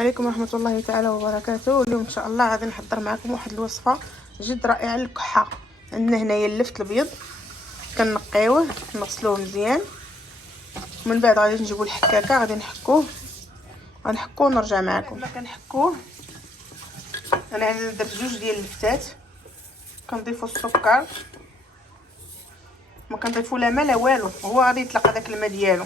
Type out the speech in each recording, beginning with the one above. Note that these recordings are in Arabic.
عليكم ورحمه الله تعالى وبركاته. اليوم ان شاء الله غادي نحضر معكم واحد الوصفه جد رائعه للكحه. عندنا هنايا اللفت الابيض، كنقيوه نغسلوه مزيان، ومن بعد غادي نجيبو الحكاكه غادي نحكوه ونرجع معكم. ما كنحكوه انا عندي درت 2 ديال اللفتات، كنضيفوا السكر، ما كنضيفوا لا ما لا والو، هو غادي يطلق هذاك الماء ديالو.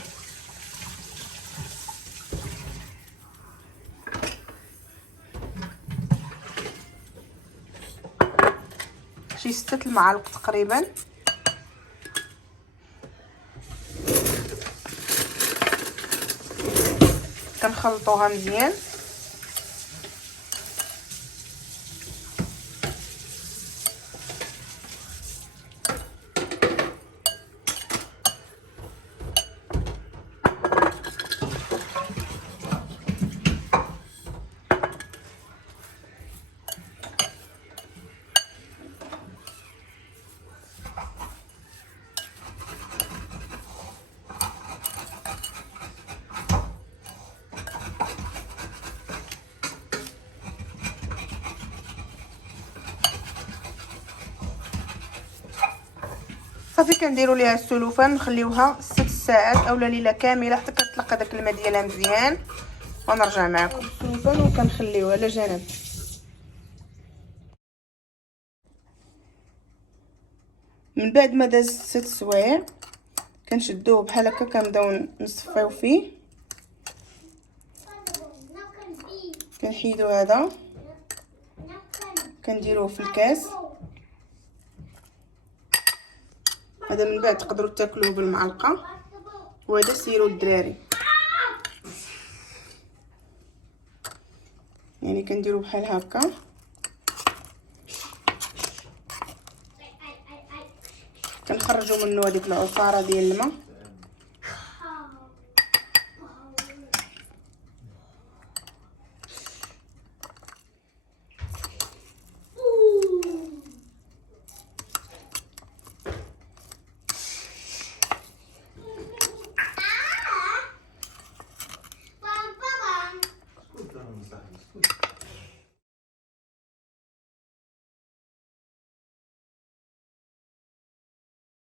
شي 6 المعالق تقريبا. كنخلطوها مزيان. صافي كنديروا ليها السلوفان، نخليوها 6 ساعات اولا ليله كامله حتى كتطلق هذاك الماء ديالها مزيان، ونرجع معكم السلوفان وكنخليوها على جنب. من بعد ما داز 6 سوايع كنشدوه بحال هكا، كنبداو نصفيو فيه، كنحيدو هذا كنديروه في الكاس. هذا من بعد تقدروا تاكلوه بالمعلقه، وهذا سيروا للدراري. يعني كنديروا بحال هكا، كنخرجوا منه هذيك العصاره ديال الماء.